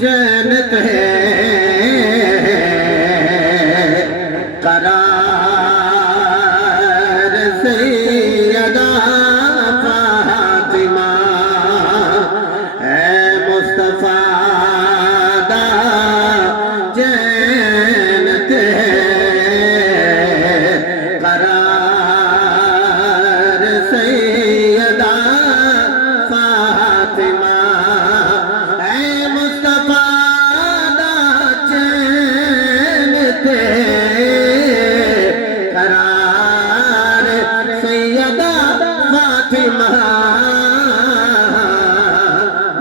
جنت ہے قرار سیدہ فاطمہ ہے مصطفیٰ دا جنت ہے قرار سیدہ فاطمہ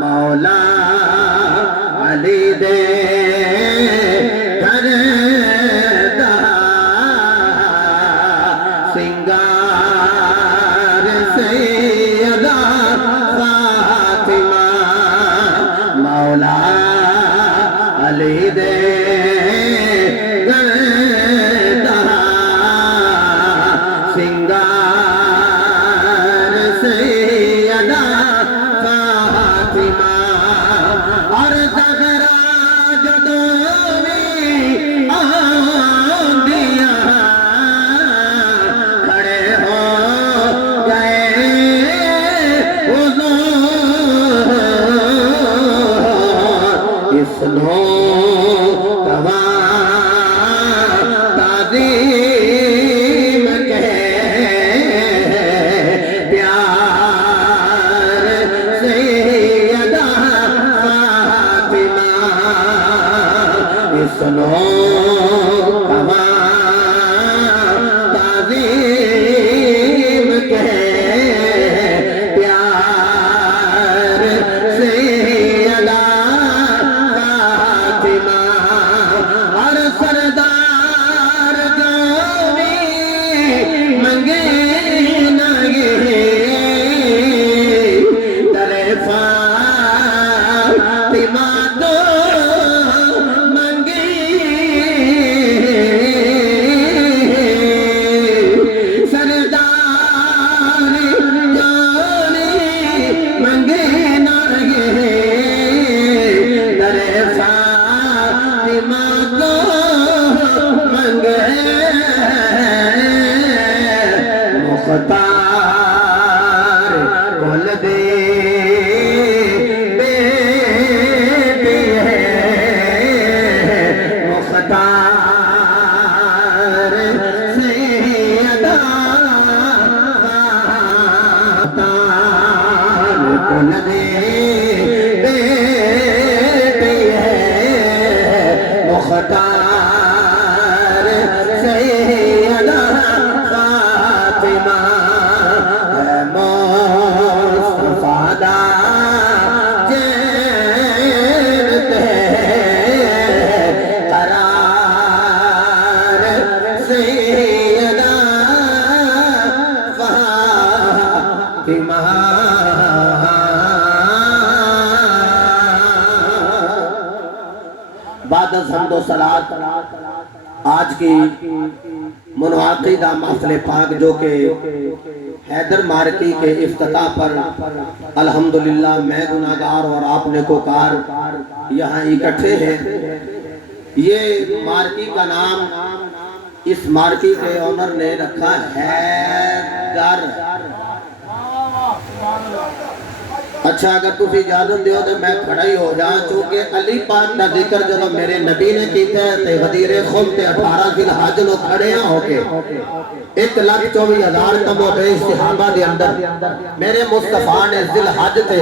مولا علی دے گھر دا سنگار سیدہ فاطمہ مولا علی دے گھر دا سنگار سیدہ فاطمہ اور زہرا جدوں بھی آندیاں کھڑے ہو گئے حضور اس نو تعظیم کے پیار سیدہ فاطمہ سنو تعظیم کے پیار سیدہ فاطمہ اور سردار جو بھی منگے نہ در فاطمہ دو مختار کل دے بیٹی ہے مختار سیدہ مختار کل دے بیٹی ہے مختار سیدہ مصطفیٰ دا جنت ہے قرار سیدہ فاطمہ بعد از حمد و صلات آج کی منعقدہ محفل پاک جو کہ حیدر مارکی کے افتتاح پر الحمدللہ میں گناہگار اور آپ نیکوکار یہاں اکٹھے ہیں. یہ مارکی کا نام اس مارکی کے اونر نے رکھا حیدر. اچھا اگر تُسی اجازت دیو تو میں کھڑا ہی ہو جا چونکہ علی پاک کا ذکر جب میرے نبی نے کیتا ہے تے غدیر خم تے 18 ذی الحج لوگ کھڑے ہیں ہو کے 1,24,000 کم و بیش صحابہ دے اندر میرے مصطفیٰ نے ذی الحج تے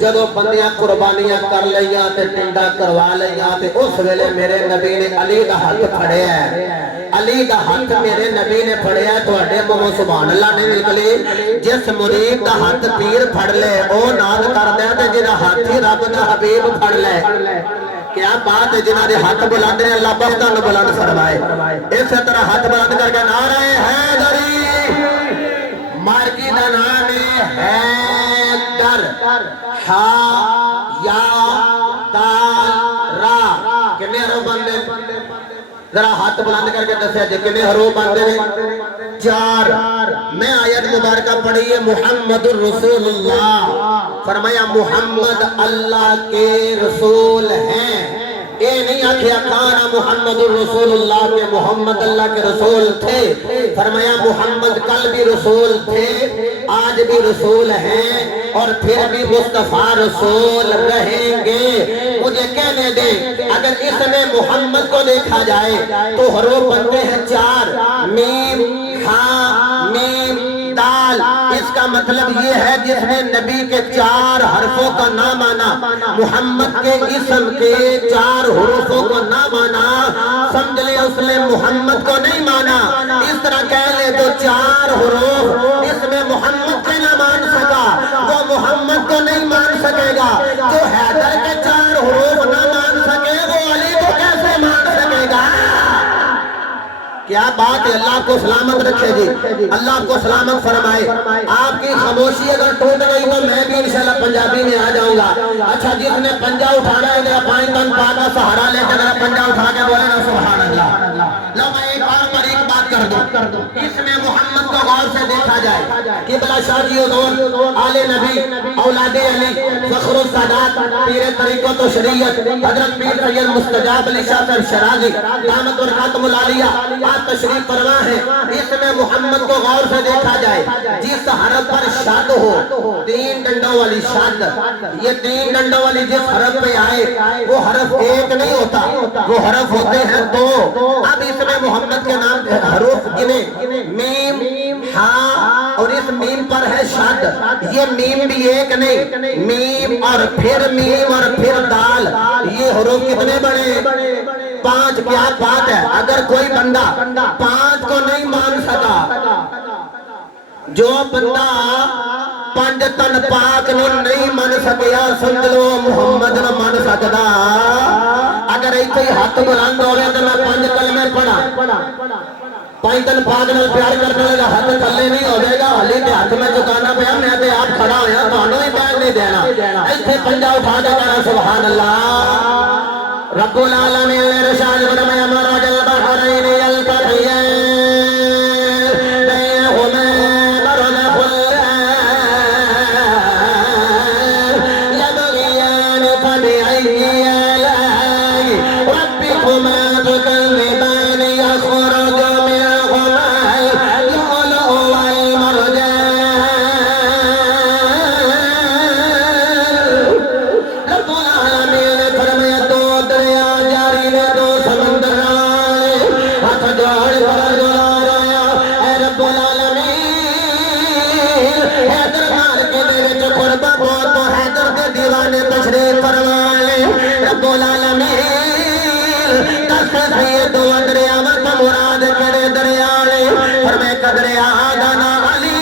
جدو بندیاں قربانیاں کر لیاں تے ٹنڈا کروا لیاں تے اس ویلے میرے نبی نے علی دا ہاتھ پھڑے ہے. علی دا ہاتھ میرے نبی نے پھڑے ہے تو اڈے منہوں سبحان اللہ نے نکلی. جس مرید دا ہاتھ پیر پھڑ لے او ناد کر دے تے جنہاں ہاتھی رب دا حبیب پھڑ لے. کیا بات ہے جنہاں دے ہاتھ بلند نے اللہ بختاں نو بلند فرمائے. اس طرح ہاتھ بلند کر کے نعرہ حیدری. مارکی دا نام ہے حیدر. ہا یا دال را. کنے رو بندے ذرا ہاتھ بلند کر کے دسیا جی کتنے حروف بنتے ہیں؟ 4۔ میں آیت مبارکہ پڑھی ہے محمد الرسول اللہ، فرمایا محمد اللہ کے رسول ہیں۔ یہ نہیں آکھیا کانا محمد الرسول اللہ کہ محمد اللہ کے رسول تھے، فرمایا محمد کل بھی رسول تھے، آج بھی رسول ہیں، اور پھر بھی مصطفیٰ رسول رہیں گے۔ مجھے کہنے دیں اگر اس میں محمد کو دیکھا جائے تو حروف بنتے ہیں 4، میم، ہاں، میم، دال۔ اس کا مطلب یہ ہے جس نے نبی کے 4 حرفوں کا نہ مانا، محمد کے اسم کے 4 حروفوں کو نہ مانا، سمجھ لے اس نے محمد کو نہیں مانا۔ اس طرح کہہ لے تو 4 حروف اس میں محمد کے نہ مان سکا وہ محمد کو نہیں مان سکے گا، جو حیدر کے 4 حروف نہ مان سکے وہ علی کو کیسے مان سکے گا؟ کیا بات ہے، اللہ کو سلامت رکھے جی، اللہ کو سلامت فرمائے۔ آپ کی خاموشی اگر ٹوٹ گئی تو میں بھی انشاءاللہ پنجابی میں آ جاؤں گا۔ اچھا جس نے پنجا اٹھانا ہے میرا پائیں تن پا کا سہارا لے کے میرا پنجا اٹھا کے بولے نا سبحان اللہ۔ لو میں ایک بار پر ایک بات کر دوں، اس میں محمد کو غور سے دیکھا جائے، قبلہ شاہ دور، آل نبی، اولاد علی، فخر السادات، پیر طریقت و شریعت، حضرت پیر سید مستجاب علی شاہ صاحب شرازی، دامت برکاتم العالیہ، آپ تشریف فرما ہے۔ اس میں محمد کو غور سے دیکھا جائے، جس حرف پر شد ہو، 3 ڈنڈوں والی شد، یہ 3 ڈنڈوں والی جس حرف پہ آئے وہ حرف ایک نہیں ہوتا، وہ حرف ہوتے ہیں 2۔ اب اس میں محمد کے نام حروف گنے، میم، ہاں، اور اس میم پر ہے شد، یہ میم بھی ایک نہیں، میم اور پھر میم اور پھر دال، یہ حروف کتنے بڑے؟ 5۔ کیا بات ہے، اگر کوئی بندہ 5 کو نہیں مان سکا، جو بندہ 5 تن پاک نہیں مان سکیا، سمجھ لو محمد نہ مان سکتا۔ اگر ایسے ہی ہاتھ بلند ہو گیا تو میں 5 کلمے پڑھا، 5 تن پاک نہ پیار کرنے لگا، ہاتھ تھلے نہیں ہو جائے گا، علی کے ہاتھ میں چکانا پیا، میں تے آپ کھڑا ہویا تو انہوں ہی بیان نہیں دینا، ایسے پنجا اٹھا دے کہنا سبحان اللہ۔ رب العالمین نے ارشاد فرمایا مرج البحرین یلتقیان بینہما برزخ یبغیان فبأی آلاء ربکما تکذبان یخرج منہما اللؤلؤ والمرجان۔ رب العالمین نے فرمایا تشریف فرمائے رب العالمین دست سید و دریاوت مراد کرے دریالے فرمائے کہ دریا دانا علی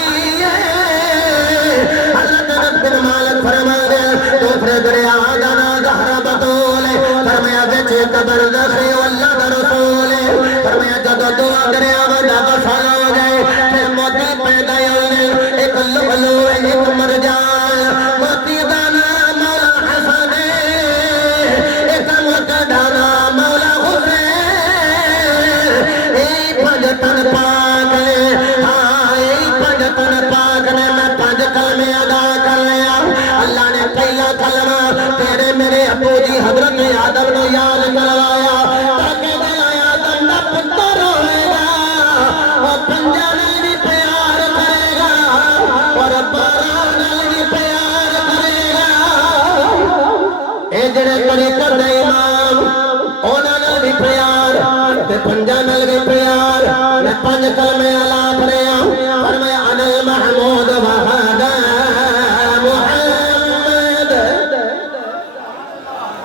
حضرت انس بن مالک فرمائے دوسرے دریا دانا زہرہ بطولے فرمایا بیچے قبر دخی واللہ دا رسولے فرمایا جدو دو دریاوت دا بسال ہو گئے پھر موتی پیدا ہوئے ایک لؤلؤ ایک مرجان موتی دانا تن پاک نے، ہاں ایک تن پاک نے میں 5 کلمے ادا کر لیا۔ اللہ نے پہلا کلمہ تیرے میرے ابو جی حضرت آدم نے یاد کروایا تاکہ دل آدم دا پتر ہوئے گا اور پنجانے بھی پیار کرے گا اور بارانے بھی پیار کرے گا۔ اے جڑے طریقت دے امام انہوں نے بھی پیار تے پنجا نل بھی پیار، میں 5 کلمے علا پڑھیا فرمایا انا المحمود وہذا محمد،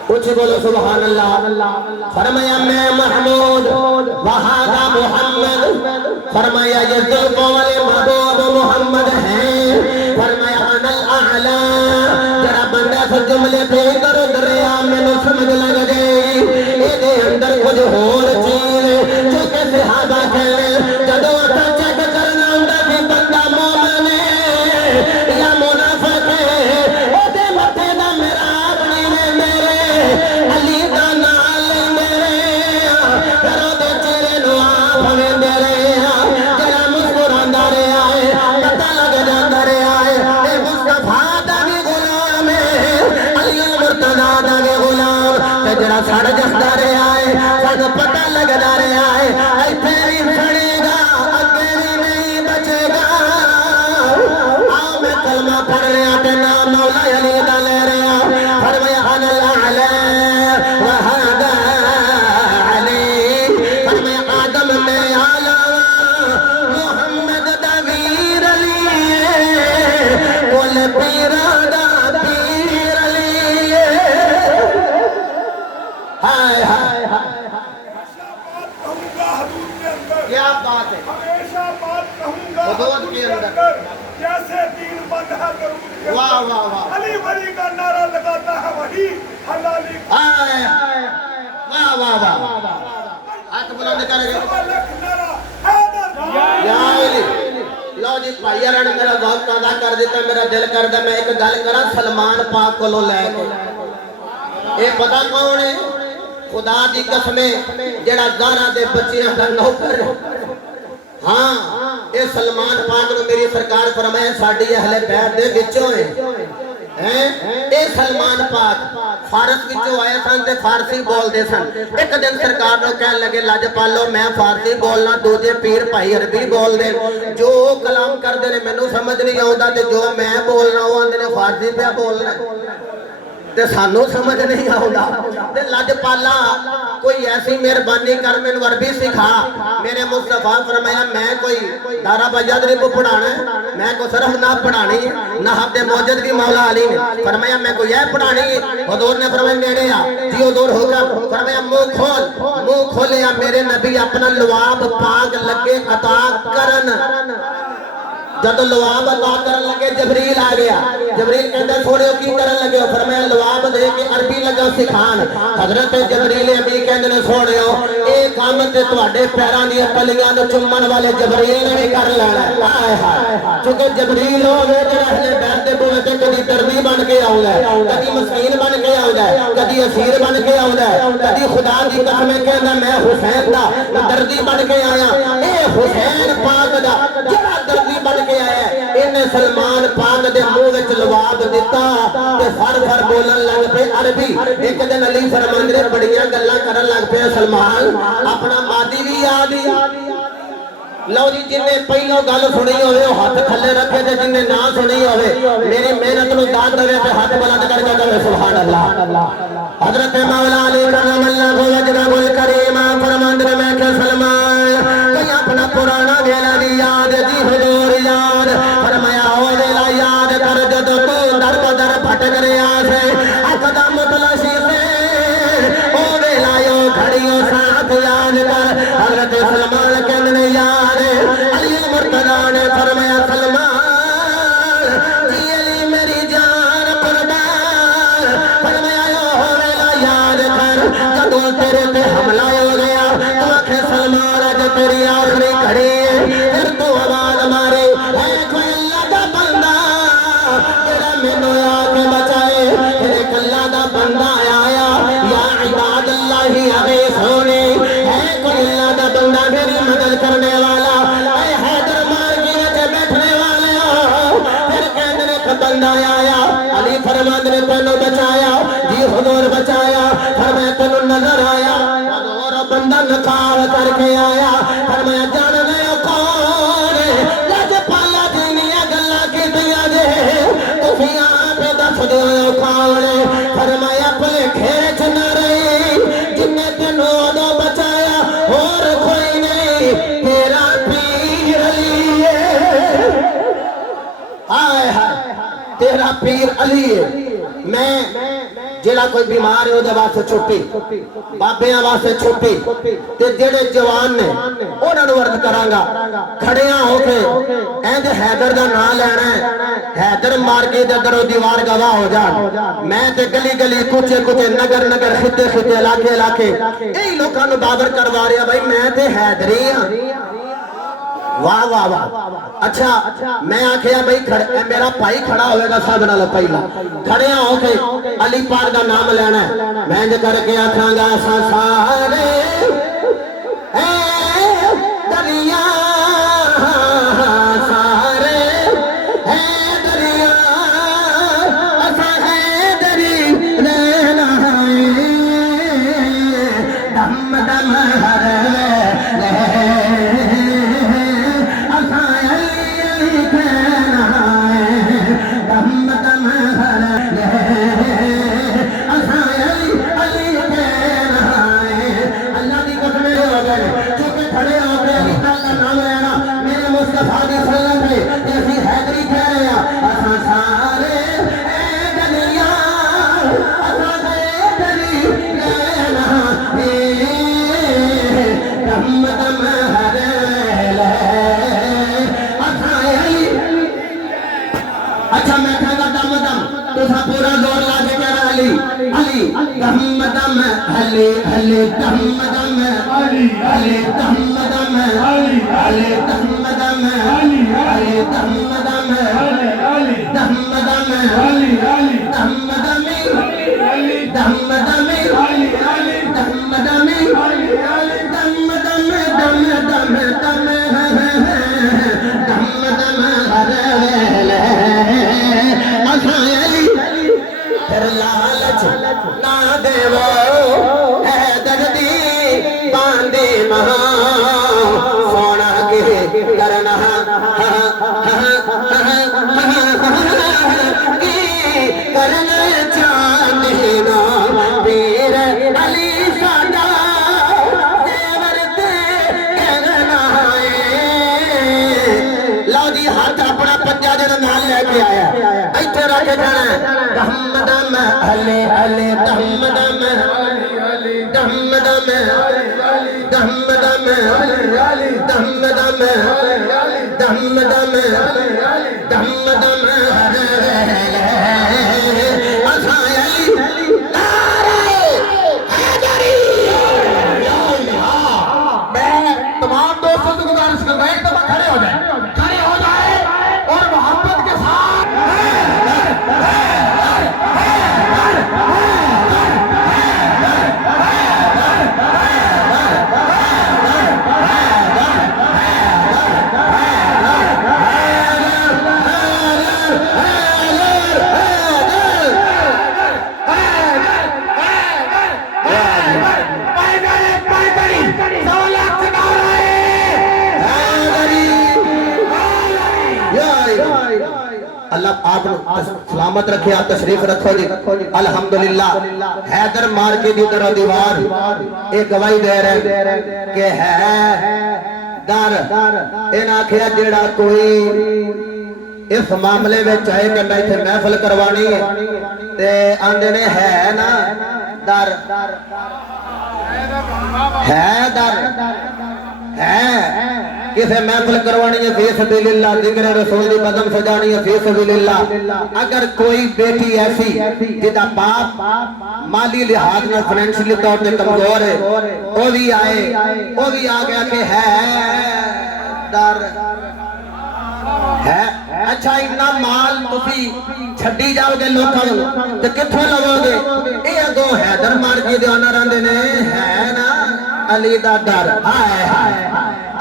کچھ بولو سبحان اللہ۔ فرمایا میں محمود وہذا محمد، فرمایا یہ زلفوں والے محبوب محمد ہیں، فرمایا انا الاعلی۔ ذرا بندہ سے جملے پہ ادھر ادھر میں نو سمجھ لگ گئی ایدے اندر کچھ اور چیز جو کہ صحابہ کہنے جدو اتا چیک کرنا ہوندا کہ بندہ مومن ہے یا منافق ہے، ایدے متے دا میرا اپنی میں میرے علی دا نال میرے پھر دے जड़ा सड़ जाता रहा है सानू पता लगता रहा है इत्थे भी सड़ेगा अगे भी नहीं बचेगा। आओ मैं कलमा पढ़ रहा ते नाम मौला अली दा ले रहा फरमाया अनल अला व हादा अली फरमाया आदम में आला मोहम्मद दा वीर अली कुल पीरा दा पीर अली। हाय हाय क्या बात है हमेशा बात कहूंगा हुदूद के अंदर जैसे दीन बंधा करूं। वाह वाह वाह अली वली का नारा लगाता है वही हलाली हाय वाह वाह वाह हाथ बुलंद करेंगे नारा हैदर या अली। लो जी भाई यार ने मेरा वक्त अदा कर दिता मेरा दिल करदा मैं एक गल करा सलमान पाक कोलों लैके ये पता कौन है खुदा दी कसमे जेड़ा ज़ारा दे बच्चियां दा नौकर हाँ ये सलमान पाक ने मेरी सरकार फरमाया साडी अहले बैत दे विचों है ये सलमान पाक फारस विचों आए सन ते फारसी बोलदे सन। एक दिन सरकार नु कहन लगे लजपालो मैं फारसी बोलना दूजे पीर भाई अरबी बोलदे जो कलाम करदे ने मैनू समझ नहीं आउंदा ते जो मैं बोलना वो आंदे ने फारसी पे बोलना ते सानू समझ नहीं आउंदा ते लजपाला कोई ऐसी मेहरबानी कर मैनू अरबी सिखा। मेरे मुस्तफा फरमाया मैं कोई दारा बजादरी को पढ़ाना मैं को सिर्फ ना पढ़ानी ना हफ्ते मौजद की मौला अली ने फरमाया मैं को यह पढ़ानी हुजूर ने फरमाया नेड़े आ जी हुजूर होगा फरमाया मुंह खोले मेरे नबी अपना लवाब पाक लगे अता करन। जब लवाब अता करन लगे जबरील आ गया जबरील कहता थोड़े की करन लगे फरमाया लवाब दे के अरबी लगा सिखान। हजरत जबरील अमी कहते ने सोनियो ये काम ते तुहाडे पैरां दी तलियां नु चुम्मन वाले जबरील ने भी कर लेना हाय हाय क्योंकि जबरील होवे जेड़ा अहले बैत दे बोले ते कदी दर्दी बन के आउंदा कदी मस्कीन बन के आउंदा कदी असीर बन के आउंदा कदी खुदा दी कसम कहंदा मैं हुसैन दा दर्दी बन के आया। ए हुसैन पाक दा जेड़ा दर्दी बन के आया इन्हें सलमान पाक दे मुंह विच लवाब दिता ते फर बोलन लग पे अरबी। एक दिन अली फरमांदे बड़ियां गल्लां करन लग पे सलमान अपना मादी भी याद ही। लो जी जिन्हें पहलो गल सुनी होवे हाथ थल्ले रखे ते जिन्हें ना सुनी होवे मेरी मेहनत नु दाद देवे ते हाथ बुलंद करके कहे सुभान अल्लाह। हजरत मौला अली करमल्लाहु वजहहुल करीम फरमांदे मैं के सलमान कहीं अपना पुराना वेला दी याद जी हुजूर याद फरमाया ओ वेला याद कर जदों तू दर बदर भटक रहा से कदम तलाशी से ओ वेला यो घड़ियों साथ याद कर। हजरत सलमान कहने याद अली मुर्तजा ने फरमाया सलमान जी अली मेरी जान कुर्बान फरमाया ओ वेला याद कर जदों तेरे पे हमला हो गया तो आखे सलमान आज तेरी आखिरी घड़ी है फिर तू आवाज मारे है कोई अल्लाह दा बंदा जेड़ा मैनू आके बचाए फिर एक अल्लाह दा बंदा आया या इबाद अल्लाह ही अबे सोने है कोई अल्लाह दा बंदा मेरी मदद करने वाला ऐ हैदर मार के नीचे बैठने वाले हो। फिर कहते ने बंदा आया अली फरमांदे ने तैनू बचाया जी हुजूर बचाया फरमाया तैनू नजर आया और बंदा नकार करके आया फरमाया जान गए कौन लजपाला दीनियां गल्लां कीतियां जे तुसीं आप दस दिओ कौन फरमाया भुलेखे च न रही जिन्ने तैनू उदों बचाया होर कोई नहीं तेरा पीर अली है। हाय हाय तेरा पीर अली है। मैं जेड़ा कोई बीमार है ओदे वास्ते छुट्टी बाबियां वास्ते छुट्टी ते जेड़े जवान ने उन्हां नूं अर्ज करांगा खड़ियां होके इंज हैदर दा नाम लेना है हैदर मार के अगर दीवार गवाह हो जान मैं ते गली गली कुचे कुचे नगर नगर खिते खिते इलाके इलाके यही लोकां नूं बाबर करवा रहा भाई मैं ते हैदरी हां। वाह वाह वाह अच्छा मैं आखिया भाई मेरा भाई खड़ा होएगा सब नाल पहला खड़े होके अली पाक दा नाम लेना मैं इंज करके आखांगा सारे दरिया सारे दरिया असा है दरी रहना तुसा पूरा जोर ला के कहना अली अली दम दम अली अली दम दम अली अली दम दम अली अली दम दम अली अली दम दम अली अली दम दम अली अली दम दम अली दम दम अली अली दम दम अली अली दम दम दम दम दम दम दम फिर लालच ना देवो है दर्दी बांधे महा सोना के करना करना चाहते ना पीर अली सादा देवर ते कहना है लो जी हाथ अपना पंजा जन नाल लेके आया इथे रख जाना दम दम अले अले दम दम अली दम दम अली दम दम अली दम दम अली दम दम अली दम दम असा अली नारे हैदरी मैं तमाम दोस्तों से गुजारिश कर रहा हूं एक दफा खड़े हो जाए और मोहब्बत के साथ अल्लाह आप सलामत रखे आप तशरीफ रखो जी अल्हम्दुलिल्लाह हैदर मार के दी तरह दीवार एक गवाही दे रहे कि है दर इन आखिया जेड़ा कोई इस मामले में चाहे कि मैं इथे महफिल करवानी है ते आंदे ने है ना दर है दर है किसे महफिल करवानी है फी सबीलिल्लाह जिक्र रसूल दी कदम सजानी है फी सबीलिल्लाह अगर कोई बेटी ऐसी जिदा बाप माली लिहाज में फाइनेंशियली तौर पे कमजोर है वो भी आए वो भी आ गया कि है दर है अच्छा इतना माल तुसी छड्डी जाओगे लोकां नूं ते कित्थों लवोगे ये अगों हैदर मार के दीवाना रहंदे ने है ना अली दा डर हाय हाय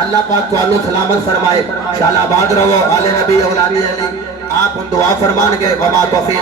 अल्लाह पाक तुहानू सलामत फरमाए शालाबाद रहो आले नबी औलादी अली आप दुआ फरमानगे वमा तौफीक